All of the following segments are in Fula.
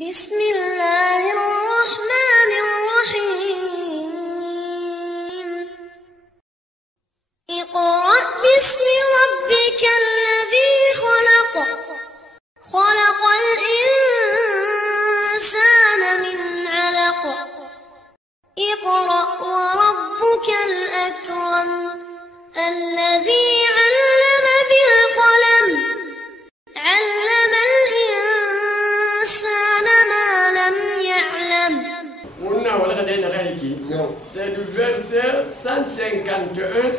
بسم الله الرحمن الرحيم اقرأ باسم ربك الذي خلق خلق الإنسان من علق اقرأ وربك الأكرم الذي علم بالقلم علم الإنسان ما لم يعلم. C'est du verset 151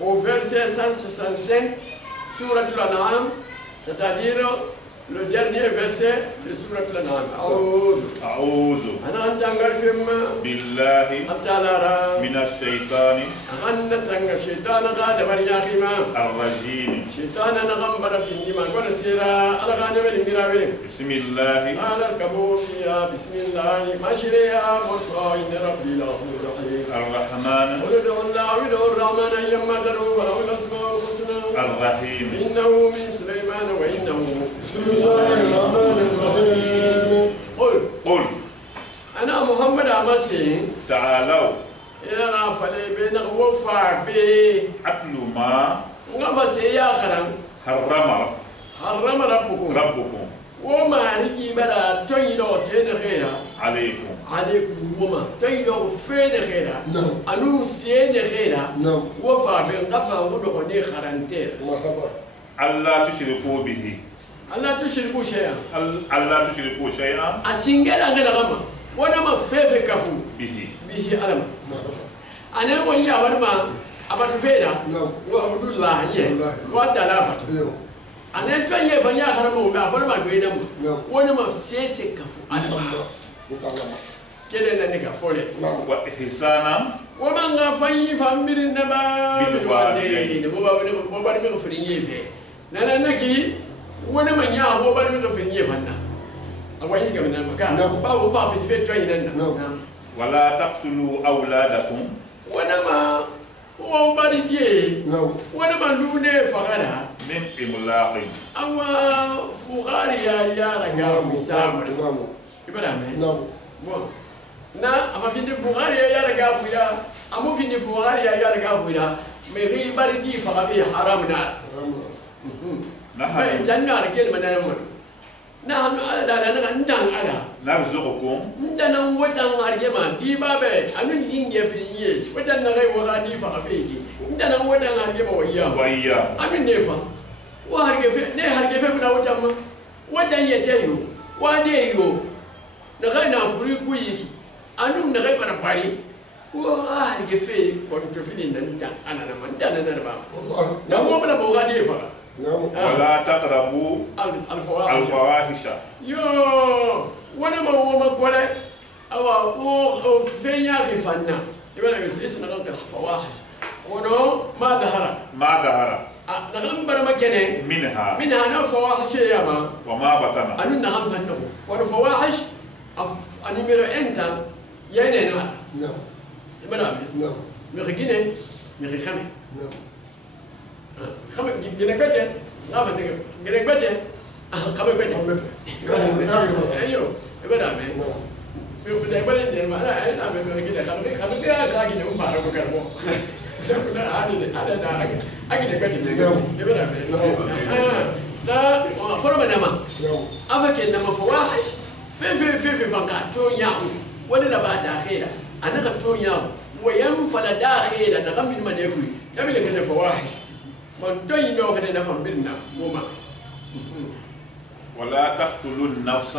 au verset 165 Surat Al-An'am, c'est-à-dire le dernier verset de Surat Al-An'am. أعوذ بالله من الشيطان الرجيم. بسم الله الرحمن الرحيم. إنه من سليمان وإنه بسم الله الرحمن الرحيم. قل أنا محمد أمسي تعالوا إلى غافلي بين غوفا بي أتل ما غفسي يا خرم حرم ربكم وما رجي بلا تيدو سين خيرا عليكم وما تيدو فين خيرا أنو سين خيرا وفا بين غفا ودخني خرنتير ألا تشركوا به ألا تشركوا شيئا أسينجلا غير غما وانا ما فيف كفو به ألم أنا ويا ورما أبتفيدا وعبد الله يه وتلافت أنا توي فنيا خرمه وبعفنا ما قيدم وانا ما سيس كفو ألم كده نك فولي وإحسانا ومن غفي فامبر النبا بالوالدين بوبا من فرينيه به نانا نكي وانا ما نيا بوبا من فرينيه فنا أقول إيش كمان المكان باو فافي في توينا ولا تقتلوا أولادكم وانا ما هو بارجي وانا ما لونه فقرها من إملاق أو فقاري يا رجال مسامر إبراهيم na afafindi fugari ya raga fuya amu findi fugari ya raga fuya meri bardi faqafi haram na ba janna kelma na mun nahnu ala na ndang ala نرزقكم ndana watan arjema bi babe anun dinge fiye watan na gai wala di faqafi ki ndana watan arjema wayya amin ne fa wa hargefe ne hargefe na watan ma watan yeteyo wa ne yo na gai na furi kuyiki anu na kai para pari wa harge fe ko to fini nan ta ana na man ta na ba na mo mana bo ga de fa ولا تقربوا الفواحش yo wana ma wo ma kole awa o fe ya fi fanna ibana isna kan fawahish kono ma dahara na kan bara makene minha na fawahish ya ma وما بطن anu na kan fanna kono fawahish ani mero enta يعني نعم نعم مخجينه مخخمه خم جنبته نافع جنبته خم بيته ايوه يبدا مي يبدا يبدا ما انا كده خم كده خاكي نقوم فارو كربو لا هذا ده اكيد بيته يبدا مي لا فرما نما افكر نما فواحش في فقاتو ياو wani da ba dakhila anaka to yawo wayan fala dakhila na gamin manekui yabi da kana fawahish man toy do kana na fambirna goma ولا تقتلوا النفس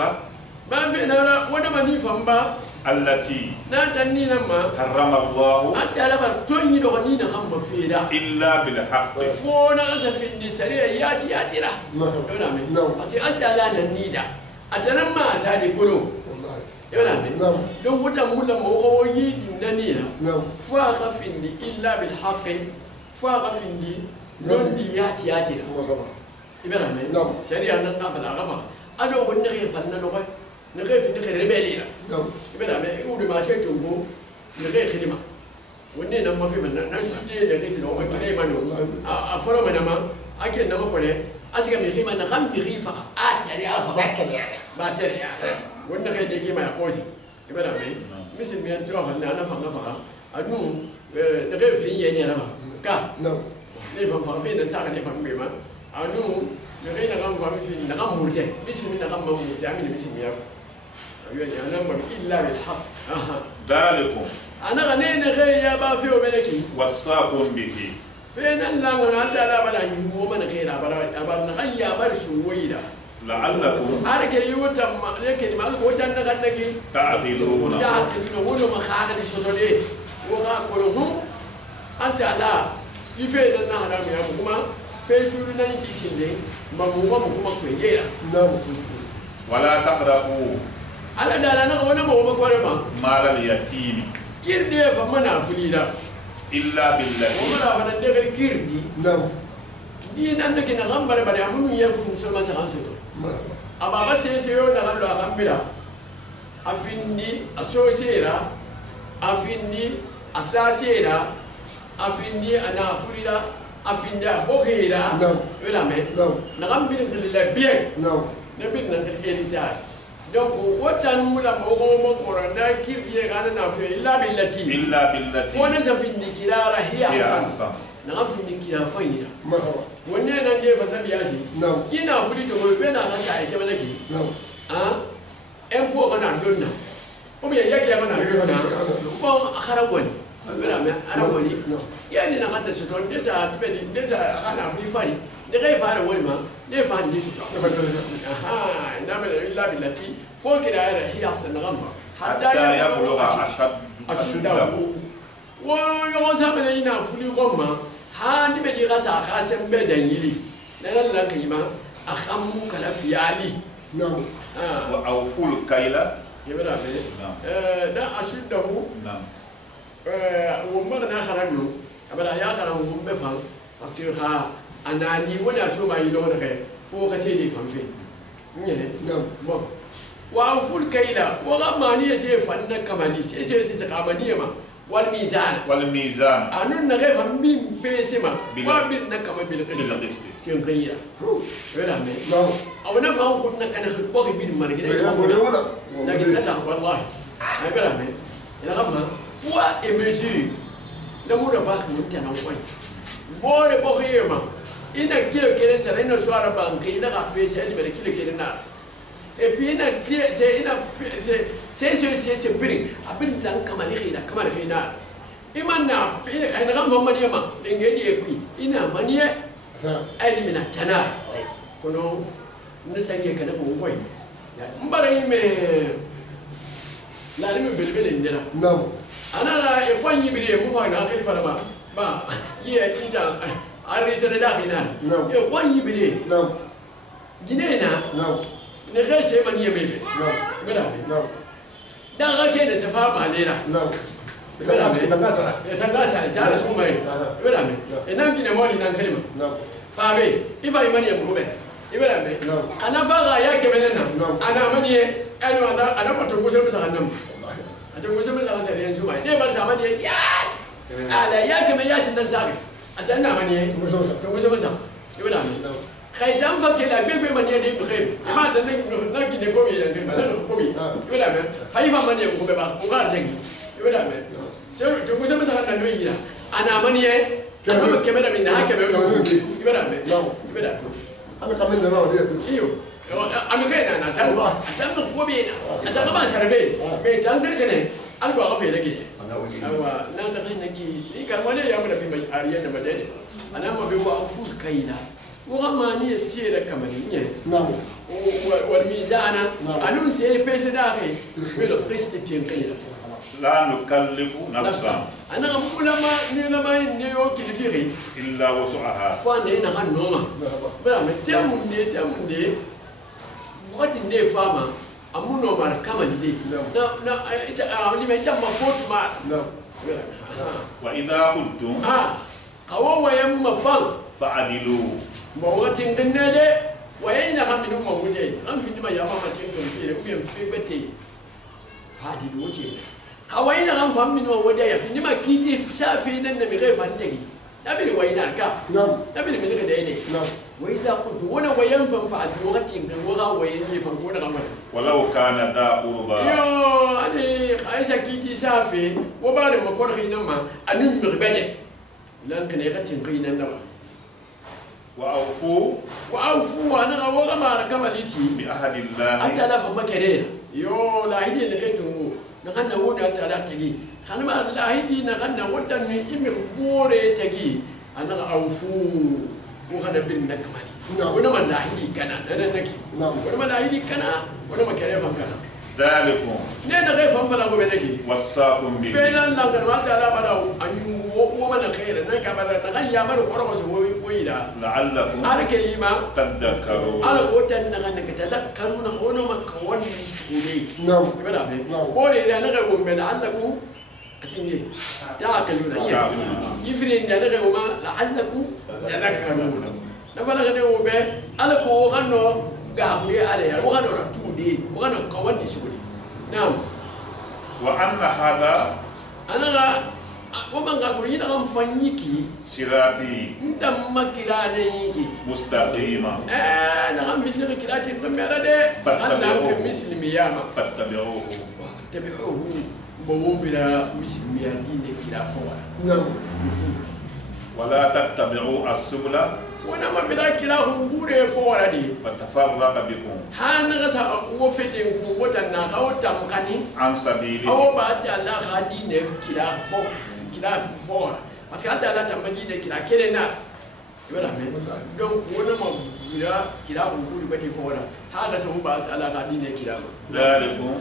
ba fi na wani mani famba التي na tanni nan ma حرم الله hatta la bar toy do ni na gamba fida إلا بالحق fo na asafin di sariya yati yatira dona me asi hatta la nan nida atanan ma sa di kulo يلا لو ودا مولا مو يدي نانينا فاق فيني الا بالحق فاق فيني لون دياتي ياتي يبقى نعم سريع نقف غفا انا ونغي فنن نغي في نغي ريبيلينا يبقى نعم يقول ما شئت بو نغي خدمه وني ما في من نشتي نغي في لو ما كان افرو منما اكيد نما كله asika mirima na kam mirifa atari afa batari afa wannan kai da ke mai akosi ibada mai misin miyan tuwa fanna ana fanga fanga anu da kai firin yayi ne ba ka ne fan fan fe da saka ne fan be ma anu da kai na kan fan fi na kan murte misin min na kan murte amin misin miya ayo ne anan ba illa bil haqq dalikum ana gane ne kai ya ba fi o beneki wasaqum bihi fenan la ngana da la bala ni mo man kai la bala abar na kan ya bar su wayda la'allakum arke yuta ma yake ni ma ko tan na kan nake ta'qiluna ya ke ni wono ma khaga ni so de wo ga ko hu anta la ife da na hada mi kuma fe shuru na yi sinde ma mu kuma ko yera wala taqrabu ala da na ko na mo ko refa malal yatimi kirde fa mana fulida illa billati wo ra fa na de kirdi di nan nake na gambare bare amun ya fu musulma sa kan soto aba ba se yo na kan lo akambira afindi asosera afindi asasera afindi ana fulida afinda bokhira wala me na gambira la bien ne bin nan tel héritage donc wotan mula mo koranda kiye kana na fu illa billati wona sa findi kirara hiya hasan na gambira kira fayida wannan nan dai fa tabiya shi ina fuli to gobe na ka sai ta manaki en ko kana donna o biya yake kana donna ko akhara woni albira me ana woni yani na kada su to desa be desa kana fuli fari da kai fara woni ma ne fa ni su na me illa billati fo kira ya hiya hasan gamba hatta ya bulugha ashaddahu wo yo sa me ina fuli gomma ha ni be diga sa ka sem be dan yili nan la kima akhamu kala fiyali wa awful kayla yebra be da ashuddahu wo marna kharanu abada ya kharan wo be fan asira anani wala so ba yilo da kai fo ka sai di fanfe nye bon wa awful kayla wa gamani sai fanna kamali sai kamani ma والميزان أنو نغيف من بيسما وابن نكما بالقسط تنقيا ولا مي أو نفهم كنا كان خلبوه بين مرجع لكن نتا والله ولا مي إذا كما هو إمشي نمر باك متنا وين بور بوخيما إن كيلو كيلو سنين سوارا بانكي إذا كافيس أدي من كيلو كيلو نار et puis c'est bring abin tan kamali khida kamali khina imanna ina kai na kan maniya ma dinge di epi ina maniya ai mina tana kono ne sange kana ko koy mbara yime la limi belbele ndena ana la e fanyi bile mu fa na khalifa ma ba ye ita ari sere da khina e fanyi bile ginena ne kai sai man yeme be bela da ga ke da safa ma lera bela me ta ngasa ta da su mai bela me ina gine mo ni nan kalima fa be ifa imani ya murube bela me ana fa ga ya ke benen nan ana mani e ana ba to gushe masa nan a to gushe masa sai yan su mai ne ba sa mani ya ala ya ke me ya tin nan sa a ta na mani to gushe masa bela me خيتام فكلا بيبي من يدي بخير ما تنك نك نكوبي لكن ما نكوبي يبدا من فايفا من يكوبي بقى وقال تاني يبدا من سو تقول سما سكان نوي انا من يه انا ما كاميرا من هاك كاميرا يبدا من يبدا انا كمان ده ما ايوه انا كاين انا تم كوبي انا ما سرفين مي تنك كده انا بقى في لك ايوه لا لا نكي كان ولا يا من في اريا نبدا انا ما بيوا فود كاينا وغماني السيرة كمانية والميزانة أنو سيرة بيسة داخل بالقسط تنقيرة لا نكلف نفسا أنا أقول لما نيو كلفيري إلا وسعها فأنا هنا غن نوما بلا متأمون دي وقت ندي فاما أمونو مار كمان دي نا أولي ما يتم فوت ما وإذا قلتم قووا يم فان فعدلوا موغتين غنده وين خمنوا موجودين ان في ما يابا ما تنقل في بتي فادي دوتي قوين غن فمنوا ودايا في ما كيتي سافين ان مي غير فانتي نبي وين الكا نبي من كده وإذا قلت وانا وينفع فعل وقتين وغا وينفع وانا غمر ولو كان ذا قربى يو أنا عايزة كيتي سافي وبعد ما كون خينا ما أنا مغبته لأن كان يقتين خينا نوا وأوفوا أنا غوا ما ركما ليتي بعهد الله أنت لا فما كريه يو لا هدي نكتونغو نغنى ودا تلا تجي خانما لا هدي نغنى ودا نيمي بوري تجي أنا أوفوا وهذا بيننا كمالي وأنا ما لاهيدي كنا أنا نكى وأنا ما لاهيدي كنا وأنا ما كريه فم كنا ذلكم نحن غير فم فلا هو بنكى وصاكم به فعلا لا كنا تعالى بداو أنيو وما نخير نك بدر نغني يامر خلاص ويدا لعلكم على كلمة تذكرون على قوة نغنى كتذكرون خونا ما كون مسؤولي نعم يبلا بي قولي إذا نغير لعلكم أسيني تعقلون يفرين إذا نغير لعلكم تذكرون نفعل غنوا به على قوة غنوا قاموا عليه وغنوا رتودي وغنوا كون مسؤولي نعم وأن هذا أنا ومن قال يدا غم فنيكي صراطي ندم كلانيكي مستقيما أنا غم في النبي كلاتي بمرة ده أنا في مسلم ياما فاتبعوه بوبلا مسلم يا دين كلا فورا نعم ولا تتبعوا السبل وانا ما بلا كلا هنغوري فورا دي فتفرق بكم هانغسا وفتن وتنا او تمكاني عن سبيله او بعد الله غادي نف كلا فورا parce que Allah ta madina kila kelena wala me donc wona mo bila kila hunguri bati fora haga sa ba Allah غادي ne kila ذلكم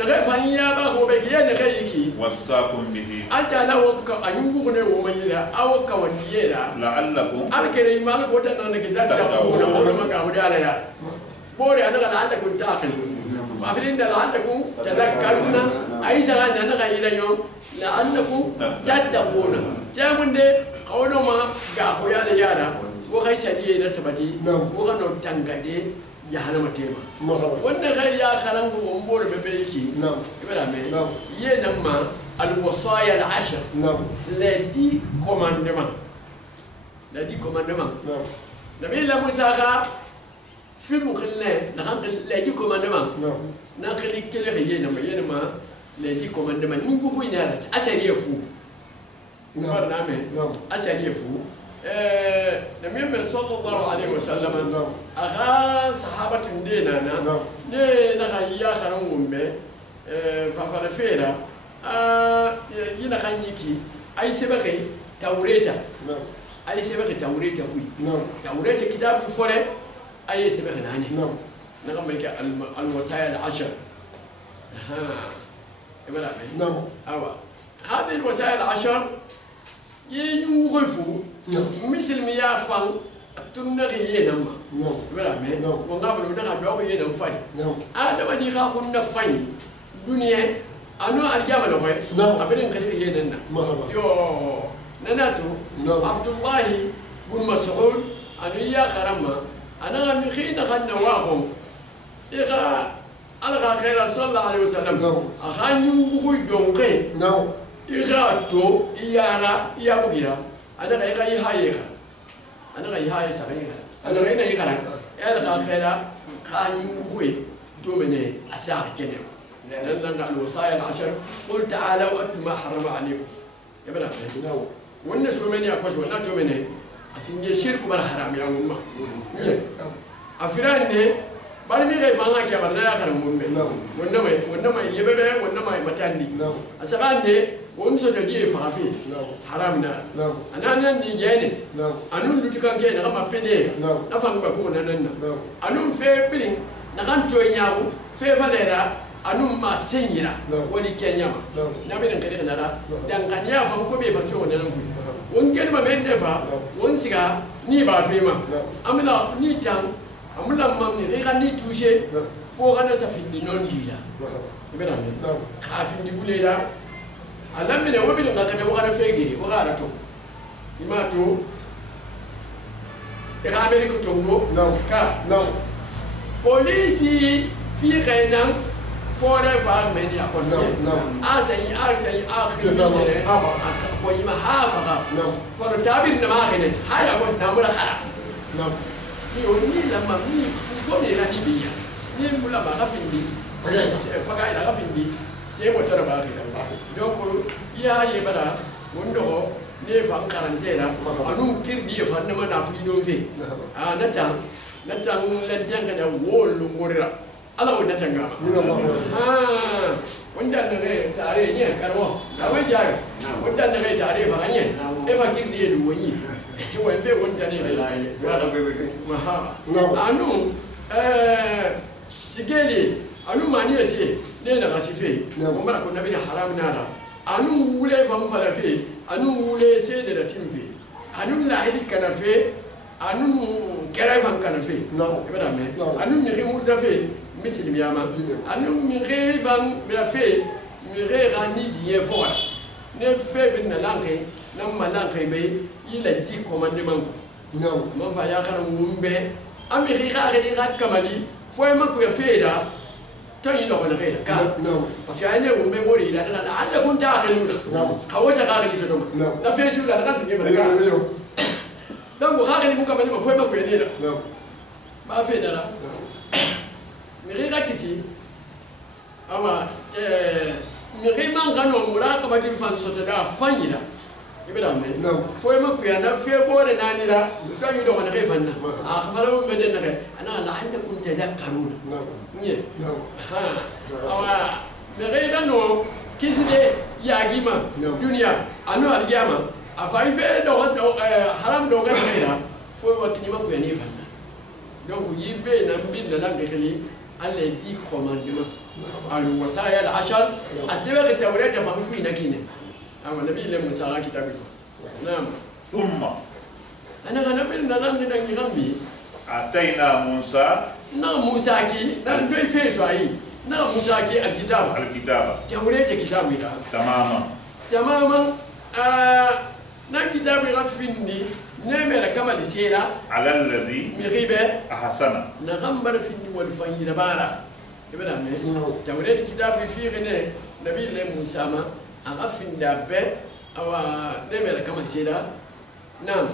نغير فانيا با هو بكي نغيكي وصاكم به أنت لا وك أيوب كنا وميلا أو كونيلا لعلكم أنا كريم مالك وتنا نكتات تقول ولا ما كهودي عليها بوري أنا لعلكم تعقلون وأفرين لعلكم تذكرون أي زمان أنا غير يوم لعلكم تتقون تامن ده قولنا ما كهودي عليها وخي سديه رسبتي وخنو تنقدي جهنم تيما وانا غير يا خلان ومبور ببيكي يبلا مي ينما الوصايا العشر لدي كوماندمان نبي الله موسى في مخلنا نخل لدي كوماندمان نخلي كل ينما لدي كوماندمان نبغى هو ينارس أسرع يفو فرنامه أسرع يفو النبي صلى الله عليه وسلم أخا صحابة دينا دينا يا خرون به ففرفيرا ينا خانيكي أي سبكي توريتا أي سبكي توريتا بوي توريتا كتاب يفوري أي سبكي ناني نعم بيك الوصايا العشر يبلا بي أوا هذه الوصايا العشر يوقفوا مثل مياه فان تنغي ينما ولا مي ونغفل ونغا بيو ينم فاي ادم دي خاخون نفاي دنيا انو الجامع لوي ابرين كلي يننا يو نناتو عبد الله بن مسعود ان يا خرما انا من خين خنا واهم اخا الغا خير صلى الله عليه وسلم اخا نيو دونكي إغاتو إيارا إيابوغيرا أنا غير يهايها أنا غير يهاي سبعين أنا غير يهاي أنا غير خانيوه دومني أساعد كنيم لأن الوصايا العشر قل تعالوا أتل ما حرم عليكم يا بلا والناس ومن يأكل ولا تومني أسنجي الشرك ولا حرام يا أمة أفران bari mi fanga ke barna ya karam mun be wonna mai yebebe wonna mai matandi asabande won so tadi e fafi haram na anana ni yene anun lutikan ke na ma pede na fanga ko nanan na anun fe bilin na kan to nyawo fe falera anun ma senyira woni kenyama na be dan kade na dan kan ya fam ko be fa so nanan ku won kelma men defa won siga ni ba fe ma amina ni tan amula mamni reka ni touché fo kana sa findi non dila ibena me ka findi bulela alamine wobi nga kata wakana fegiri wakala to imato e America tongo ka police fi kaina fore fa meni akoste asai ko yima hafa ko tabir na ma kene haya ko na mura khala ni la mammi fo mi ra ni biya ni mula ba ka findi paga ila ka findi se mo tara ba ki donc ya ye bara wondo ne fa karantena anu kirdi fa na mana fi do fe na tan la danga da wolu ngorira ala wona tanga ma wanda ne tare ne karwo da wai jare wanda ne tare fa anye e fa kirdi e du woni won fe wonta ne be anu sigeli anu mani ese ne na kasife mo mara ko nabi haram nara anu wule fa mu fala fe anu wule se de la timfe anu la hedi kana fe anu kera fa kana fe ibada me anu mi re murta fe muslim yama anu mi re fa bela fe mi re rani die fo ne fe bin na lanke nam malanke be il a dit commandement ko mo fa ya kana ngumbe ami re ga kamali fo ma ko fe da tan yi dokon kai ka parce que ane gumbe bori da da Allah kun ta ka lura ka wasa ka ni soto na fe shu da kan singe fa ka dan ko ka ni mun ka bani ma foi ma ko ne da ba fe da la mi ga kisi ama mi ga man ga no muraqaba ti fa soto da fanyira ibada me foi ma ko ya na fe bore na ni da tan yi dokon kai fanna a khafalo be den na ana la handa kun tazakkaruna awa mereka no kiside yagima dunia anu aliyama afai fe do haram do ga ya fo wakini ma ku yani fanna donc yibe na mbinda na ngekeli alle di commandement al wasaya al ashar asiba ka tawrata fa mu ina kine amma nabi le musa ga kitabi fa naam thumma ana ga nabi na nan ni dangi gambi ataina Musa na Musa ki na ntoi fe swai na Musa ki alkitaba tawrata kitabu ida tamaman na kitabu ga findi ne mera kama lisira ala alladhi miribe ahsana na gambar findi wal fanyira bara ibada me tawrata kitabu fi gane nabi le Musa ma aga finda be awa ne mera kama lisira nam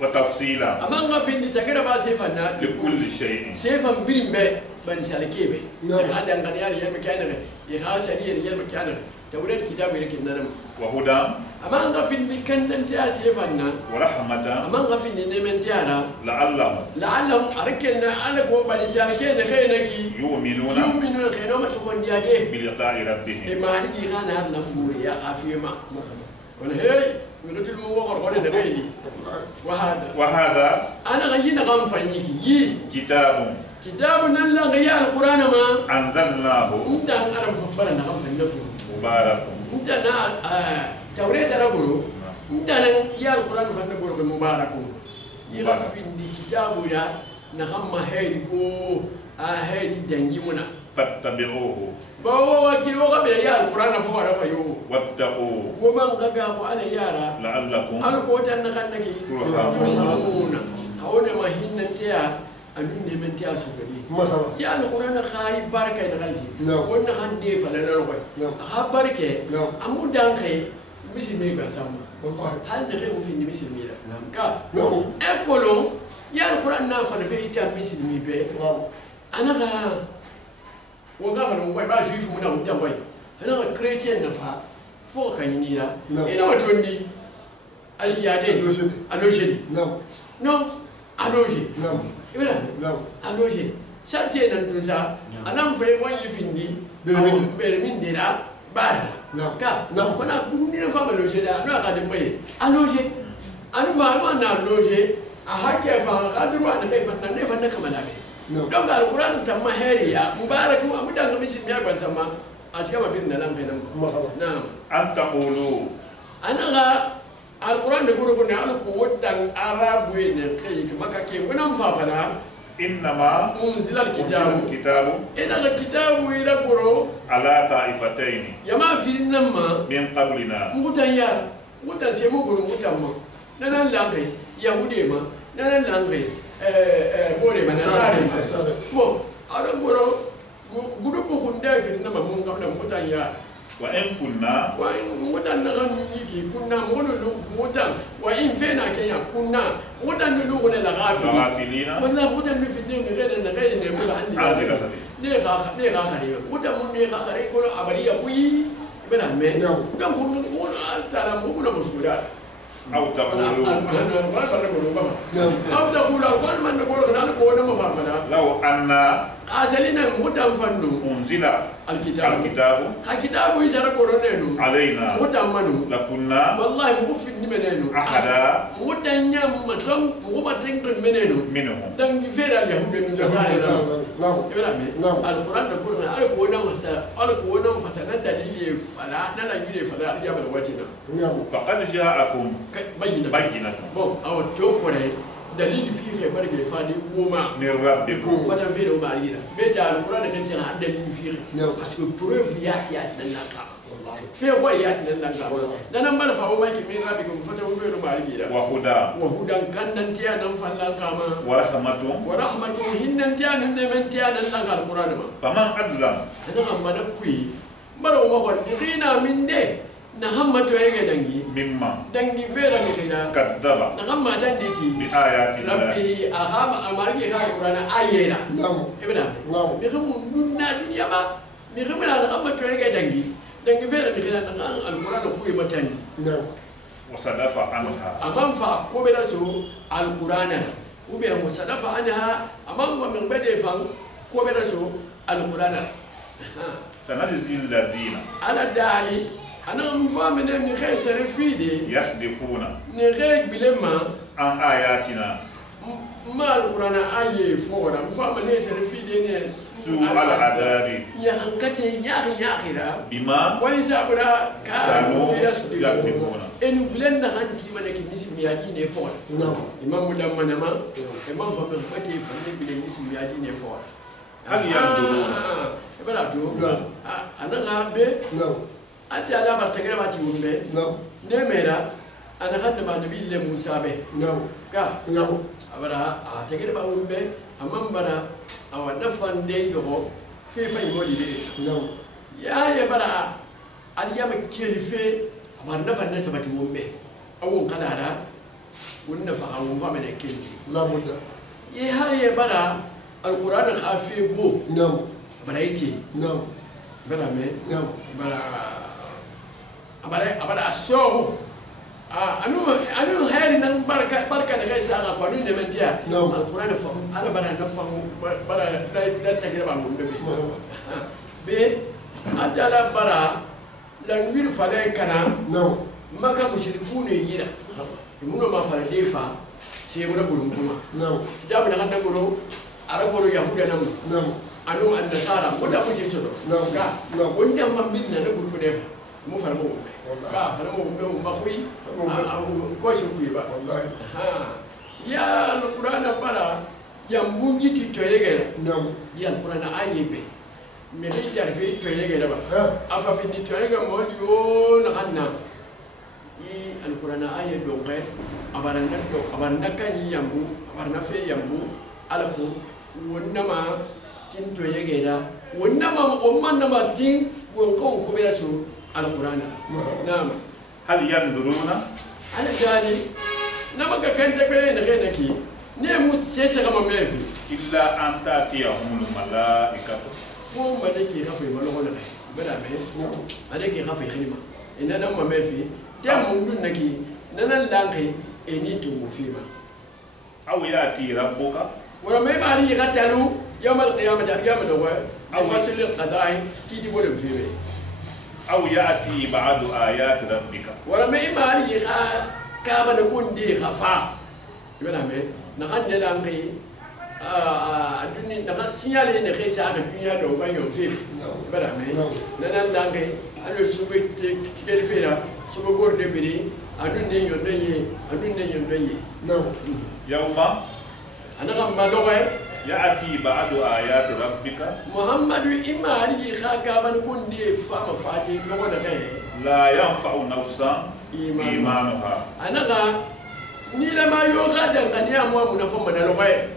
وتفصيلا أما غافين تكرر بس سيفنا لكل شيء سيفا بريم به بنسالكيبه هذا الغنيار يا مكانه يخاس لي يا مكانه توريت كتاب لك النرم وهدى أما غافين بكن أنت سيفنا ورحمة أما غافين نمن تيارا لعلهم أركلنا على قوة بنسالكين خيرك يؤمنون خيرهم تكون جاده بلقاء ربهم إما هنيجي غانا نموري يا غافيما كون هاي من قلت الموقع قرن دبيلي وهذا أنا غينا غام فنيكي كتاب نلا غيا القرآن ما أنزلناه أنت أنا مفبرنا غام فنيكي مبارك أنت نا توريت ربورو أنت أنا يا القرآن فنيكي مبارك يغفين دي كتاب ولا نغام هيدي أو هيدي دنجيمنا فاتبعوه باو وكيل وقبل يا القرآن فهو رفيو واتقوا ومن غاغا على يارا لعلكم ألكو تنغنك ترحمون خونا ما هننتيا أنو نمنتيا سفلي يا القرآن خاي بركة نغاي ونا خان دي فلا نروي خا بركة أمو دانكي مسلمي بسام هل نخي مفيد مسلمي لا كا أقولون يا القرآن نافن في إتام مسلمي به أنا غا وقافنا وقاي با جويف منا وتاوي أنا كريتين نفا فوق كينيرا إنا ما توندي أي يادين ألوجي نعم ألوجي إبلا ألوجي شرطي ننتوسا أنا مفيد وين يفندي برمين ديرا بارا كا كنا كنا فما ألوجي دا أنا قادم بيه ألوجي أنا ما نالوجي أحكي فان قادروا أنا كيف نفنا كمالا donc alquran tamma heriya mubarak mu amudan misin ya ban sama asika mabir na lam kenam naam anta qulu ana ga alquran de guru ko ne ala ko wodan arabu ne kai maka ke wonam fafala innama unzila alkitabu ila alkitabu ila guru ala ta'ifatayn yama firinamma min qablina mutan se mu guru mutamma nanan langai yahude ma nanan langai bore manasare bon ara goro gudu bu hunde fi na mamun gamna mutanya وإن كنا وإن مدن نغنيكي كنا مغلو مدن وإن فينا كيا كنا مدن نلوغنا غافلين والله مدن في الدين غير نقول عندي عازل أسدي نيغا خريب مدن من نيغا خريب كل أبرية وي بنا مين دم كنا ترى مغنا مسؤولات أو تقولوا أو تقول أقول من نقول أنا نقول ما فعلنا لو أن أصلنا مدن فنو أنزل الكتاب الكتاب يشرب قرنينو علينا مدن منو لكنا والله مبفن منينو أحدا مدن يوم متم مبتين منينو منهم دنج فيرا اليهود من النصارى القرآن نقول ما ألقونا مسا ألقونا مفسنا دليل فلا نلا يجري فلا يجاب الواتنا فقد جاءكم بينة بوم أو توكوري دليل فيه خبر جفاني وما من ربكم فتن فيه وما علينا بيتا القرآن كان سيها دليل فيه بس بروف ياتي نلقى في قريات نلقى لأن ما نفعل ما يكمل ربكم فتن فيه وما علينا وهدى كان ننتيا نفعل القامة ورحمة هن ننتيا ننتيا نلقى القرآن ما فمن أظلم أنا ما نقول مرة ما قال نقينا من ده نهم تويجي دنجي مما دنجي فيرا مكينا كذب نهم ما تنديتي بآيات الله ربي أهم أمارك هاي القرآن آية إبنا نهم نونا دنيا ما نهم لا نهم تويجي دنجي فيرا مكينا نهم القرآن كوي متندي وصدف عنها أمام فكوبرا سو القرآن وبيهم وصدف عنها أمام ومن بدء فان كوبرا سو القرآن سنجزي الذين على دالي أنا مفهم من خير سرفيدي يصدفون نغير بلما عن آياتنا ما القرآن آية فورا مفهم من سرفيدي سوء العذاب يهنكتي ياخي بما وليس أبدا كانوا يصدفون إنه بلنا هنتي منك نسي ميادين فورا إمام مدام ما إمام فمن بتي فمن بلنا نسي ميادين فورا هل ينظرون بلاتو أنا غابة أنت على برتقال ما تقول نمرة أنا خدنا مع نبي الله موسى به كا أبرا أتقال بقول به أمام برا أو نفن دينه في يقول لي يا برا اليوم كيلفي أمر نفن الناس بتقول به أو كذا ونفع أو فمن كيل لا بد يا برا القرآن خافي بو بريتي برا مي برا abara asoho anu heri nan barka da kai sa ko anu ne mentiya alquran fa ala bara na fa bara da tagira ba mun be adala bara lan wir fa dai kana maka mushriku ne yira imuno ma fara defa sai mu da gurin kuma da bana kan da guru ara guru yahuda nan anu an nasara wanda mu sai so ga wanda man bin na guru defa mu fara mu ka fara mu ma khui ko shi ku ba ya alquran bara yambungi ti to yegera ya alquran ayebe me ri tarfi to yegera ba afa fi ni to yega mo yo na hanna i alquran aye do ngai abarna kan yambu abarna fe yambu alako wonna ma tin to yegera wonna ma umman na ma tin won ko ko bela su القرآن نعم هل ينظرون أنا جاني نما كنت بين غيرك نمو سيسا كما مافي إلا أن تأتيهم الملائكة فوم ملائكة خفي ملوغنا بلا مي ملائكة خفي خدمة إن أنا ما مافي تام من دونك نانا لانكي إني توفيما أو يأتي ربك ولما يماري قتلوا يوم القيامة القيامة دوا أفصل القضاء كي تقول فيه أو يأتي بعض آيات ربك ولما يماري كما نكون دي خفا يبقى مي نحن نلانكي الدنيا نحن سيالي نخيس على الدنيا دو ما يوم فيه يبقى مي نحن نلانكي أنا سوبي تكلي فينا سوبي غور دبري الدنيا يوم نيجي يوم أنا كم بلوغه يأتي بعض آيات ربك محمد إماري خاكا بنكون دي فما فادي نقول لك لا ينفع نفسا إيمانها أنا كا نيلا ما يوغاد أن يامو منفهم من الوغاية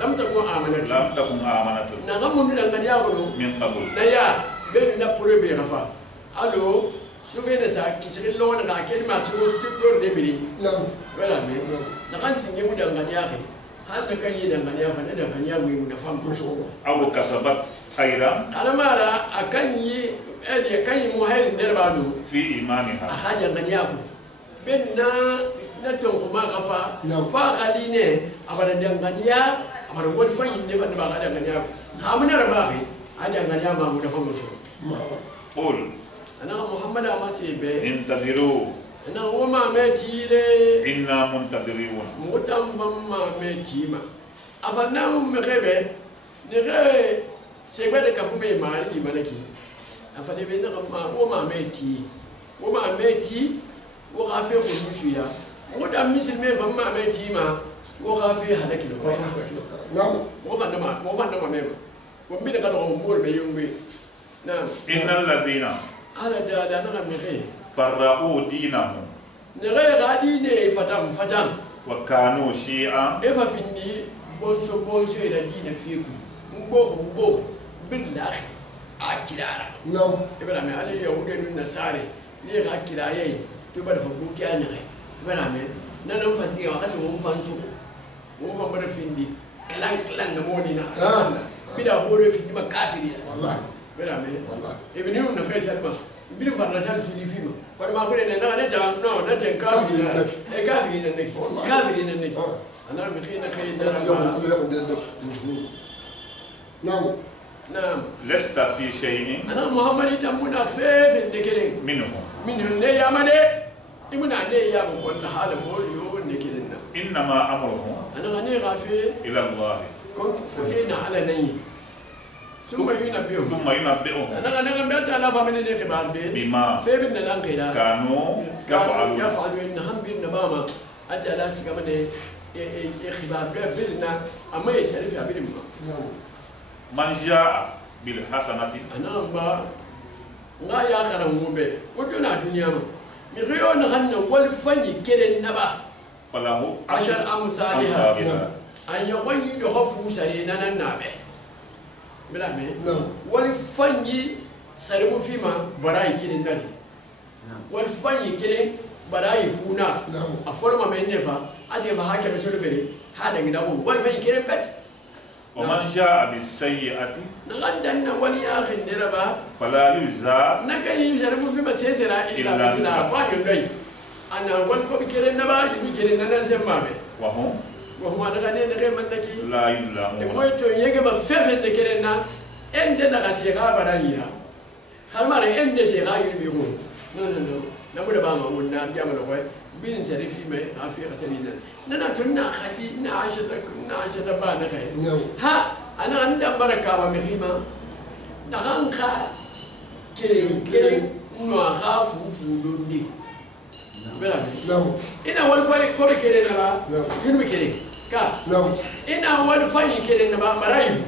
لم تكن آمنت آمنت نعم من أن يامو من قبل نيا ben na preuve rafa allo suge ne sa kisiri lo na ke ma su tukur de biri wala me na kan singe mu dan ganiya kai har da kan yi dan ganiya fa da ganiya mu da fam ko so aw kasabat khairan kana mara akan yi ele kan yi mu hayrin da ba do fi imaniha a haja ganiya ko ben na ton kuma kafa fa khaline abara dan ganiya abara wani fa yin ne fa da ba dan ganiya ha mun da ba kai ada ganiya ma mu da fam so qul أنا محمد أمسيبه. انتظروا. أنا هو ما متيره. إنا منتظرون. متم ما متيما. أفنام مغيبه. نغيب سيبته كفومي ماري مالكي. أفنى ما هو ما متي. هو ما متي. وقافي خلوشيا. متم مثل ما فما متيما. وقافي هذا كله. نعم. وفنى ما ميما. ومين كانوا أمور بيومي. نعم. إن الذين على دا أنا غير فرقوا دينهم نغير غاديني فتام وكانوا شيعا إفا فيني بونسو إلى دين فيكم مبوخ بالله أكيرا نعم إبراهيم عليه يهود النصارى ليه أكيرا يي تبر فبوكي أنا غير إبراهيم نحن نفسي وقاسم ومفانسو ومفان برفيندي كلام نمونينا بيدا بورو فيندي ما كافرين والله إبراهيم ابنيهم نخيس ألما بيلم فرنسان سليفيما قد ما فرنا نتا كافرين النك أنا مخينا خير نعم لست في شيء أنا محمد تمونا في النكرين منهم ليه يا مالي ابن عليه يا مكون هذا موليو النكرين إنما أمره أنا غني غافي إلى الله كنت على نية ثم ينبئهم أنا بيت على فمن الإخبار بما في بدنا الأنقذة كانوا يفعلوا إنهم بالنبامة أتى لا سكمن إخبار بدنا أما يسأل في أبيهم من جاء بالحسنة أنا ما يا كرم غوبة وجونا الدنيا ما مخيون غنى والفني كرن نبا فله عشر أمثالها أن يقول يخفوا سرينا النابه بلا مي والفني سلموا فيما براي كرن نادي والفني كرن براي فونا أفضل ما من نفا أتي فهاك مسؤول فري هذا من أبوه والفني كرن بات ومن جاء بالسيئة نغدنا وليا خندربا فلا يجزى نكاي سلموا فيما سيسرا إلا مثلا فايون دوي أنا والكو بكرن نبا يبي كرن ننزل ما به وهم أنا غني نكاي من نكي لا يلامون موي تو يجي بفيفن نكرنا إند نغسيغا برايا خلما إند سيغا يبيون نو نمر باما ونا جامل وين بين سري في ما عافية غسلينا ننا تنا خدي نعاشة بانا خير ها أنا عندي بركة ومهمة نعم خا كرين نوعها فودي بلا إنا أول كوري كرين نبا ينبي كرين كا إنا أول فاي كرين نبا برايف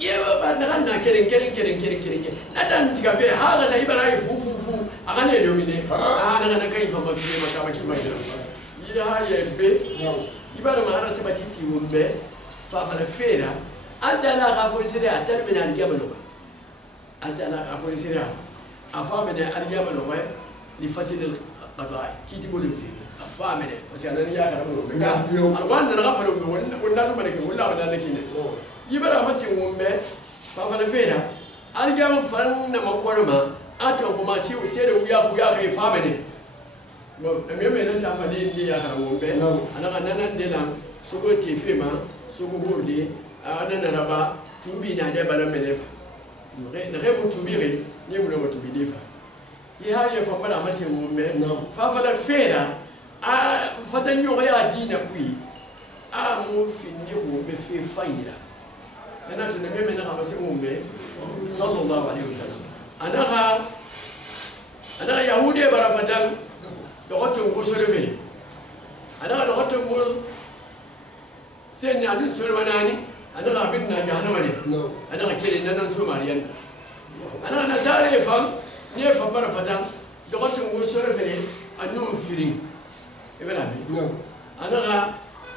يا بعد نحن كرين ندان تكافي هذا ساي برايف فو أغني اليومين أنا كيف ما في ما كيف يا يبي يبقى ما أنا سبتي تيومبي فافلا فيرا أنت لا غافور سريع تلمن الجبل أنت لا غافور سريع أفهمنا الجبل لفصل القضاء كي تقول فيه أفهمنا بس أنا يا كلام أنا نغفل ولا نملك ولا ولا نكين يبقى ما سيومبي فافلا فيرا الجبل فرن مقولما أنتم كما سير ويا فهمنا ميمي نتا فدي دي يا ومبه انا كان ندلا سوغو تيفيما سوغو بوردي انا نربا توبي نادي بلا مليفا نغيب توبيري نيمو نو توبي ديفا يا يا فمبلا مسي ومبه فافلا فيرا فتنيو يا دينا كوي مو فيني ومبه في فايرا انا تنمي انا مسي ومبه صلى الله عليه وسلم انا يهودي برافتان دكتور موسى لفين أنا دكتور موسى سين يعني سلماناني أنا رابطنا جهنمني أنا كيرين أنا سلمانيان أنا نساري فهم نيفهم برا فتام دكتور موسى لفين أنهم فرين إبراهيم أنا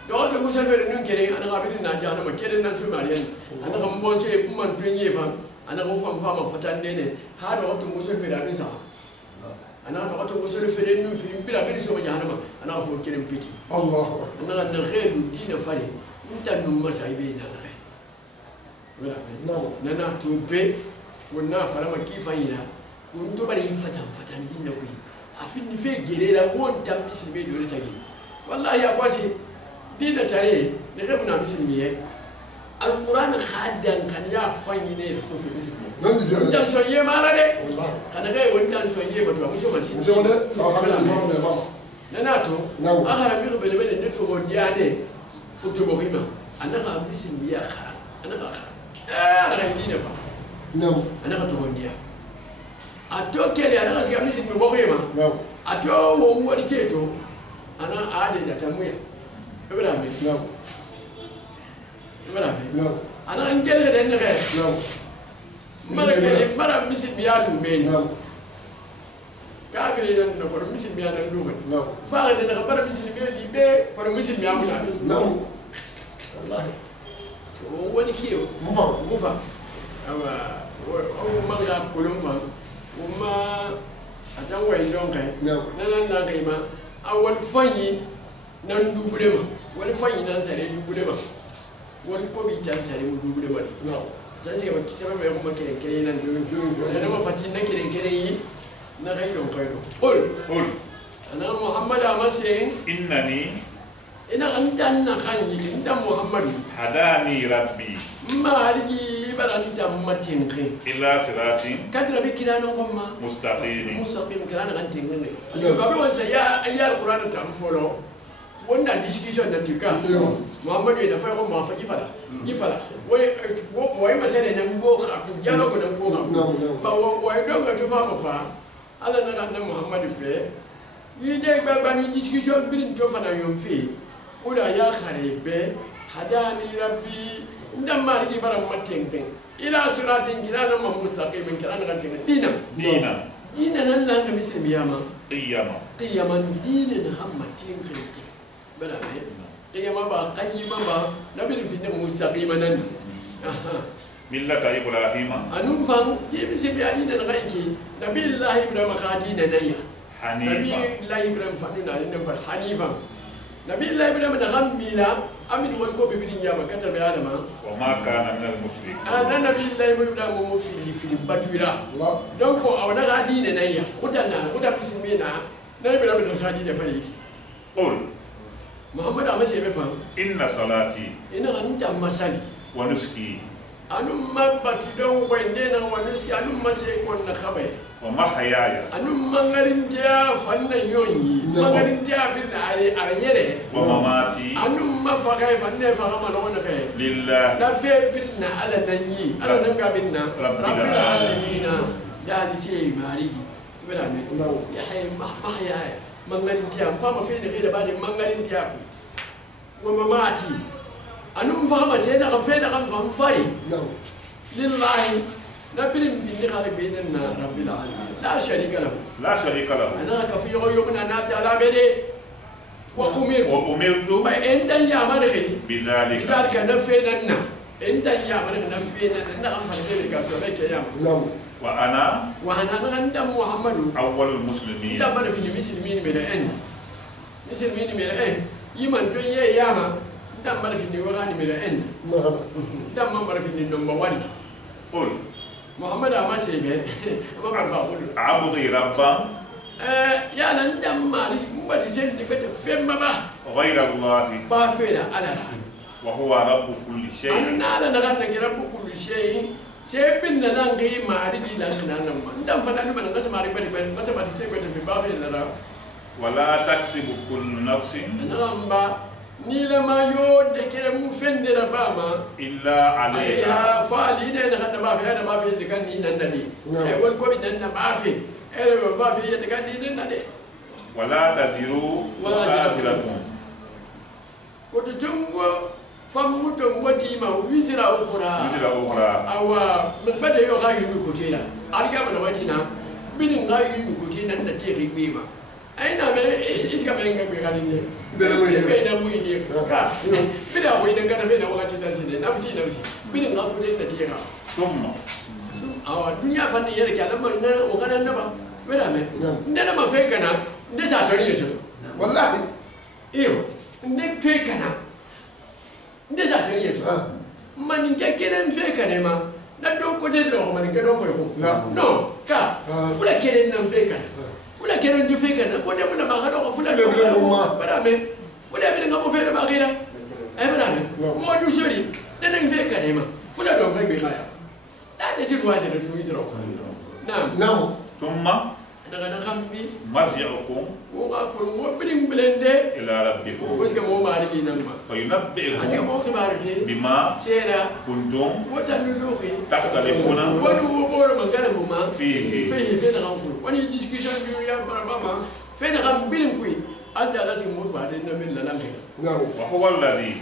دكتور موسى لفين نون كيرين أنا رابطنا جهنم كيرين أنا سلمانيان أنا كم بونسي من توني فهم ana ko fama fatande ne ha do to musul fi da min sa ana do to musul fi den nu fi bila bi so jahannama ana fo kirim piti Allah ana na khairu dina fari intan num masaibe na wala nana tupe wonna farama kifayina wonto bari fatan dina ko afin ni fe gerera won tam misilbe do retagi wallahi akwasi dina tare ne ke muna misilmiye alquran khaddan kan ya fanyi ne so fi misilmiye dan so ye mara de wallahi kana kai won dan so ye bato muso mati muso de mama nana to akara mi bele bele ne to wondia de futo bohima anaka misilmiya khara anaka ana dina fa nam anaka to wondia ato kele ana kasi kamisi mbokema no ato wo woni keto ana ade da tamuya ebra me no ebra me no ana ngele den ne no mara kele mara misi biya lu men no kafiri den no ko misi biya nan du no fa de na mara misi biya di be ko misi biya mu no wallahi so woni kiyo mufa awa o manga kolon fa uma atan wayin don kai nan kai ma a wani fanyi nan dubule ma wani fanyi nan sare dubule ma wani ko bi tan sare mu dubule ma no tan sai ba kisa ba kuma kire kire nan nan ma fatin nan kire kire yi na kai don kai ul ana muhammad amase innani ina antan na kanyi inda muhammadu hadani rabbi marigi baranta matinki ila siratin kadra bi kirana ngomma mustaqim kirana kan tingene parce que kabe wonsa ya alquran tam folo wonda discussion na tuka muhammadu ina fa ko ma fa gifala way masene na ngo ka jalo ko na ngo ba way do ga to fa ala na muhammadu be yide gba ni discussion bin to fa na yom fi oda ya kharibe hadani rabbi ndam marigi bara matengen ila siratin kirana ma mustaqim kirana kan tengen dina nan nan ka misil biyama qiyama dina na hammatin kai bara be qiyama ba qayyima ba nabi fi ne mustaqim nan millata ibrahima anum fan ye misil biya dina na kai nabi allah ibrahim khadina naya hanifa nabi allah ibrahim fa dina fa hanifa nabi allah ibrahim da gammila amin wal ko bibin yama kata be adama wa ma kana min al mushrik ana nabi allah ibrahim mo fi batwira donc awna gadi ne naya utana bismina nabi ibrahim da gadi da fari qul muhammad amase be fa inna salati ina anta masali wa nuski anum mabati don wende na wa nuski anum mase kon na khabe wa mahyaya anum mangarin dia fanna yoyi mangarin dia bin arnyere wa mamati anum mafakai fanne fa ma no na kai lillah la fe bin ala nanyi ala nan ga bin na rabbil alamin ya di sai marigi bela me ya hay mahyaya mangarin dia fa ma fe ne da ba de mangarin dia wa mamati anum fa ma sai da kan fe da kan fari lillahi نبرم في النقل بيننا رب العالمين لا شريك له أنا كفي يوم أنا تعالى بدي وأمرت أنت يا مرغي بذلك نفينا أنت يا مرغي نفينا نعم فلذلك سبك يا وأنا أنت محمد أول المسلمين أنت مرغي المسلمين من الأن يمن توي يا ما أنت مرغي النوغاني من الأن أنت مرغي النمبر 1 قل محمد أماسيبه ما بعرف أقول عبدي ربا يا لندم مالي ما تجين دكتور فين ما غير الله بافينا على وهو رب كل شيء أنا لا نغنى رب كل شيء سيبنا لانغي ماري دي لنا نما ندم فنانو من غس ماري بدي بس ما تسيب في بافينا لا ولا تكسب كل نفس أنا لما نيلا ما يود كده مفند ربما إلا عليها فالي ده نحن ما في هذا ما في ذكر نينا ندي أول كوبي نحن ما في هذا ما في ذكر نينا ندي ولا تديروا وازرة كنت تنقو فموتو موتيما ويزرا أخرى أو من بده يغاي مكوتينا أرجع من وقتنا بين غاي مكوتينا نتيجة بيما أين ما إيش كمان ينقل بيغاني بين مويني كا بين أبوي نكنا فينا وقت تاسينه نفسي بين غاي مكوتينا نتيجة duniya fanni yere kala ma na o kana na ba bera me ndena ma fe kana nde sa tori yeso wallahi iyo nde fe kana nde sa tori yeso man nke kenen fe kana ma na do ko je do man nke do ko no ka fula kenen na fe kana fula kenen du fe kana ko de mun ma ga do ko fula do bera me fula be ngamo fe na ba kira bera me mo du sori ndena fe kana ma fula do ko be ma ya da de si ko ase do mi zero nam ثم مرجعكم إلى ربكم فينبئكم بما كنتم تختلفون فيه أنت لازم مخبر إنه من للامين. وهو الذي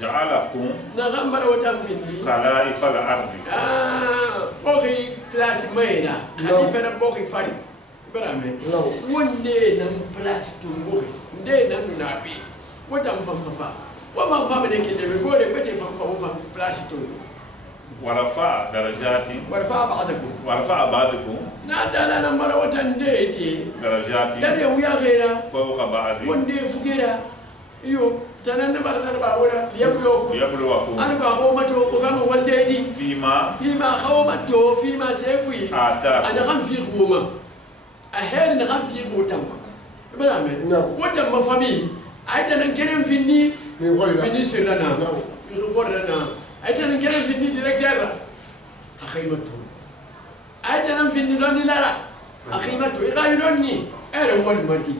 جعلكم خلائف الأرض. بوكي بلاس مينا. خليفة بوكي فاري. برامي. وندي نم بلاس تونبوكي. ندي نم نابي. وتام فمفا. وما فهم نكيد بقولي بتي فمفا بلاس تونبوكي. ورفع درجاتي ورفع بعضكم ناتالا نمبر وتنديتي درجاتي دادي ويا غيرا فوق بعض وندي فغيرا يو تنن نمبر ولا يبلوكم انا بقومتو وفهم ولدي فيما قومتو فيما سيكوي انا غم في قومه اهل نغم في قوتام برامي وتم فمي ايتنا كريم فيني فيني سرنا يقولنا أيتنا كنا في الني ديركتر أخيمته أيتنا في الني لوني لارا أخيمته إخاي لوني أنا مول ماتي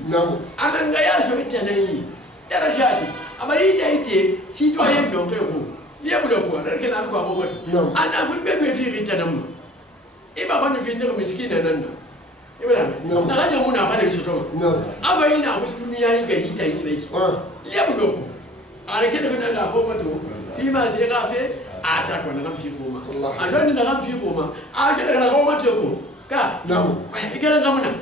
أنا نجاياسو إتناي درجاتي أمري جايتي سيتو هيم دون كيهو ليبلوكوا لكن أنا كوا موت أنا في البيت في ريتنام إبا كنا في النير مسكين أنا إبراهيم نحن يومنا بعد يسوع أفاينا في الدنيا يجيتا يجيتا ليبلوكوا أنا كده كنا لا هو ماتو فيما سيغافي أعتقد أن نغم في قوما أنني نغم في قوما أعتقد أن نغم تيوكو كا نعم إكنا نغمنا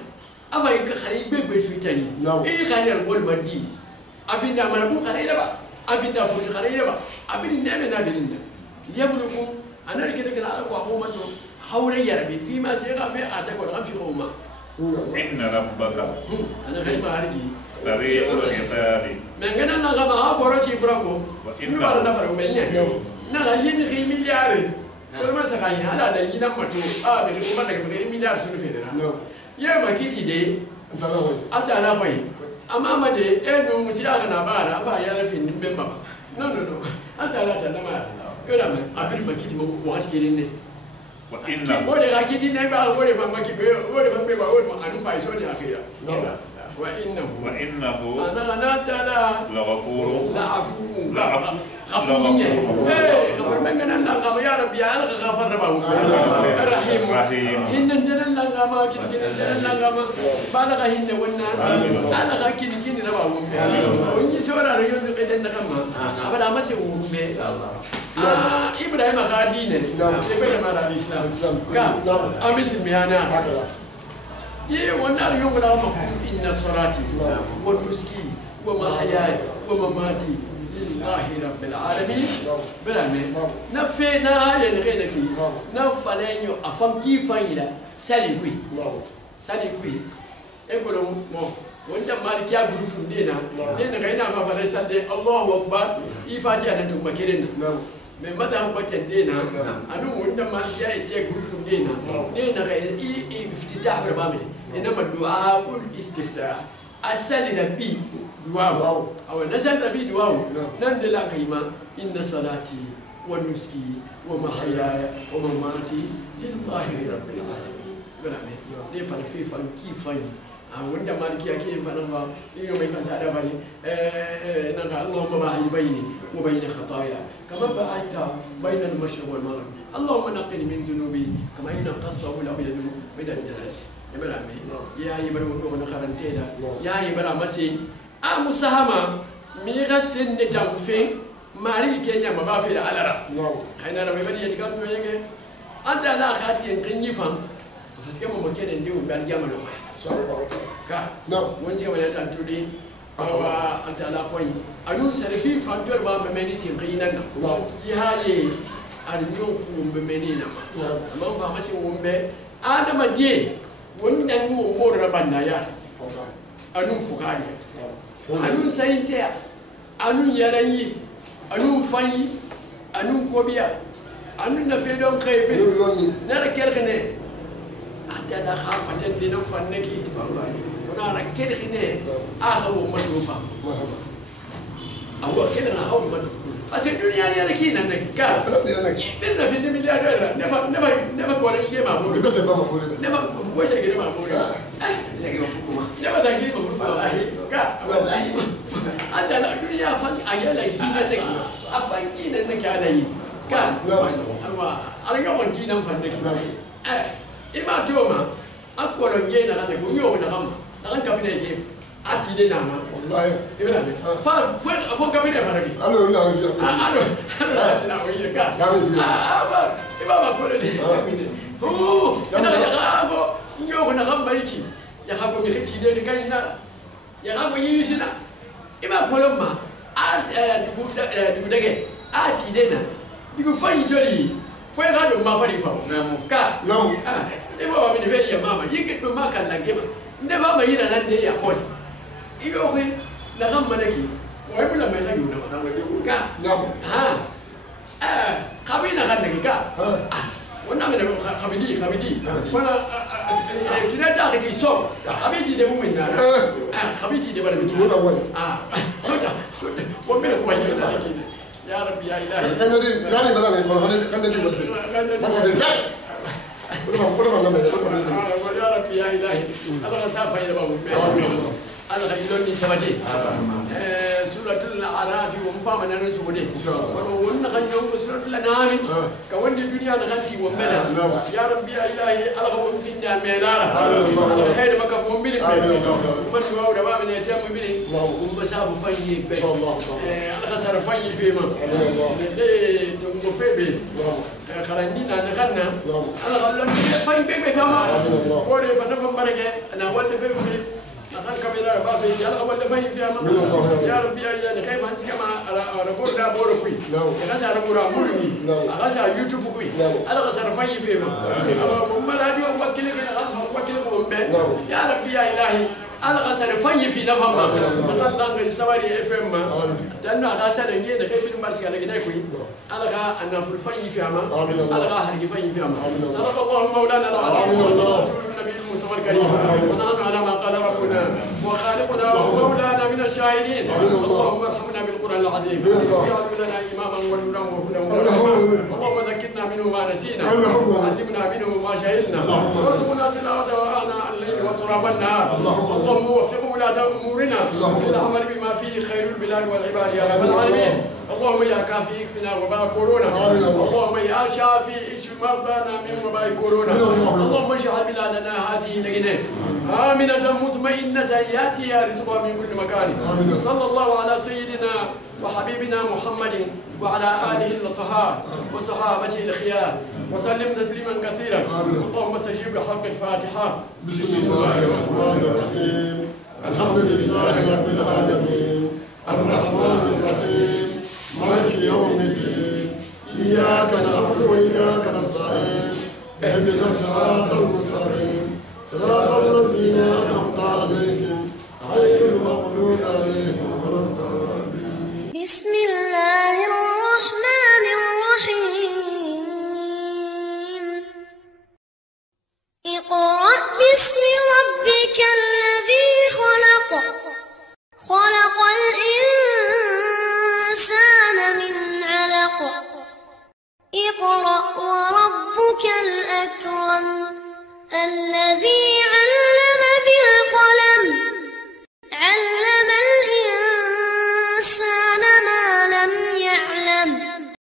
أفا إنك خلي بيبي سويتاني إيه خلي الغول مدي أفينا مربو خلي لبا أفينا فوت خلي لبا أبين نعم نابلين ليبلوكم أنا كده كده أقوى قوما تو حوري يا ربي فيما سيغافي أعتقد أن نغم في قوما إن ربك أنا غير ما هرجي سريع الحساب من جنا نغمة أقرأ شيفراكو إنه بعد نفر ومينيا نغيين في مليار سلم سكاين هذا ده يجينا ماتو بيجي ما تكلم بيجي مليار سنو فينا يا ما كيتي دي أنت أنا باي أما ما دي إنه مسيا كنا بارا أفا يعرف إن بيم بابا نو أنت لا تنام يلا ما أبير ما كيتي ما وقت كيريني وإن وده كيتي نبى وده فما كيبه وده فما كيبه وده فما أنو فايزوني أخيرا وإنه أنا تلا لغفور غفور غفور من أنا غفور يا ربي أنا غفور ربهم رحيم إن جلنا غما كن جلنا غما بالغ هن ونا أنا غاكين كين ربهم ونجي سورة ريون قدنا غما أبدا ما سووا به إبراهيم غادينه سيبنا مع الإسلام كا أمس المهانا يه ونار يوم رامه إن صلاتي ونسكي ومحياي ومماتي لله رب العالمين برامي نفينا يعني غيرك نفعلين أفهم كيف يلا سالكوي سالكوي يقولون مو وانت مالك يا بروتون دينا غيرنا ففرسان دي الله أكبر يفاتي أنا توم بكرنا من ماذا هم بتندينا أنا وانت مالك يا إتيا بروتون دينا غير افتتاح ربامي إنما الدعاء الاستفتاح أسأل ربي دعاء أو نسأل ربي دعاء نندل قيمة إن صلاتي ونسكي ومحياي ومماتي لله رب العالمين برامي ليه فلفي فانكي فاني وانت مالك يا كيف أنا يوم يفسد فاني نقول اللهم باعد بيني وبين خطايا كما باعدت بين المشرق والمغرب اللهم نقني من ذنوبي كما ينقى الثوب الأبيض من الدنس Ibrahim ya Ibrahim ko na karantena ya Ibrahim masi musahama mi gasin de tamfe mari ke ya ma ba fi da alara kaina rabai fadi ya kan to yake anta la khatin kin yifan faske mo ke ne ndiu ban jama do ka no wonji ka wala tan tudi awa anta la koy anu sarfi fantor ba me meni tin kinan ya ye arnyo kumbe menina ma fama si wombe adama die wonda ngu mora banda ya anun fukani anun saintea anun yarayi anun fayi anun kobiya anun na fedon khaybe nara kelkhene adala khafatan dinam fannaki kuna ra kelkhene akhawu madrufa awo kelna hawu madrufa Asal dunia ni lagi nak kan? Dia nak sini miliar never kau lagi dia mampu. Never buat saya kira mampu. Lagi mampu kuma. Never saya kira mampu. Kan? Ada nak dunia fan ayah lagi kita lagi. Apa kita nak ada lagi? Kan? Apa? Ada kau orang kita fan lagi. Ima tu mah. Aku orang dia nak aku yo nak kamu. Nak kau ni game. Aci dia nama. Wallahi. Ibu nak. Faham kami dia faham lagi. Anu. Nak wujud kan? Apa? Ibu apa boleh ni? Kita nak apa? Nyo nak kamu baiki. Ya kamu mikir tidak dekat ina. Ya kamu ini sina. Ibu boleh mah. Dugu dage. Dia na. Dugu faham jori. Faham kan? Mama faham faham. Kan? Ibu apa ni faham ya mama. Yikit tu makan lagi mah. Never mahu nak ni ya kos. Iyo ke nakam manaki wai pula mai lagi una mana wai ka kami nak kan lagi ka wana mena khabidi wana tinata ke so khabidi de mumina khabidi de bala bitu wai wa mena kwa ni lagi ya rabbi ya ilahi kan di yani bala ni kan di betul ya rabbi ya ilahi Allah safa ila babu Allah iloni sabati suratul araf wa mufama nan subudi kono wonna kan yom suratul anam ka wonde dunya na ganti wo mena ya rabbi ya ilahi Allah ko finda melara Allah hayde maka fo mbiri man wa da ba men tamu biri sabu fanyi be Allah sar fanyi fe ma to mo febe kharandi na kanna Allah Allah fanyi be fama ko de fa na barake ana wonde febe أنا كبيرة بابي يلا أول دفعي فيها ما يا ربي يا إلهي كيف أنت كما ربور دا بورو كوي أنا ربورا مولي أنا يوتيوب كوي أنا رفعي فيها ما لا دي وكيلك وكيلك ومبين يا ربي يا إلهي أنا رفعي في نفهم ما أنا سواري FM ما لأنه أنا نجي كيف نمارس كذا كذا كوي أنا رفعي فيها ما أنا هرجي فيها فيها ما صدق الله مولانا العظيم النبي المصطفى الكريم ونحن على ما قال ربنا وخالقنا ومولانا من الشاهدين اللهم ارحمنا بالقرآن العظيم واجعل لنا إماما ونورا وهدى ورحمة اللهم ذكرنا منه ما نسينا وعلمنا منه ما جهلنا وارزقنا تلاوته آناء الليل وأطراف النهار اللهم وفق ولاة أمورنا للعمل بما فيه خير البلاد والعباد يا رب العالمين اللهم يا كافي اكفنا وباء كورونا اللهم يا شافي اشف مرضانا من وباء كورونا اللهم اجعل بلادنا هذه لجنة آمنة مطمئنة يأتيها رزقها من كل مكان صلى الله على سيدنا وحبيبنا محمد وعلى آله الطهار وصحابته الخيار وسلم تسليما كثيرا اللهم استجب بحق الفاتحة بسم الله الرحمن الرحيم الحمد لله رب العالمين الرحمن الرحيم مالك يوم الدين إياك نعبد وإياك نستعين اهدنا الصراط المستقيم صراط الذين أنعمت عليهم غير المغضوب عليهم ولا الضالين. بسم الله الرحمن الرحيم اقرأ باسم ربك الذي خلق خلق الإنسان من علق اقرأ وربك الأكرم الذي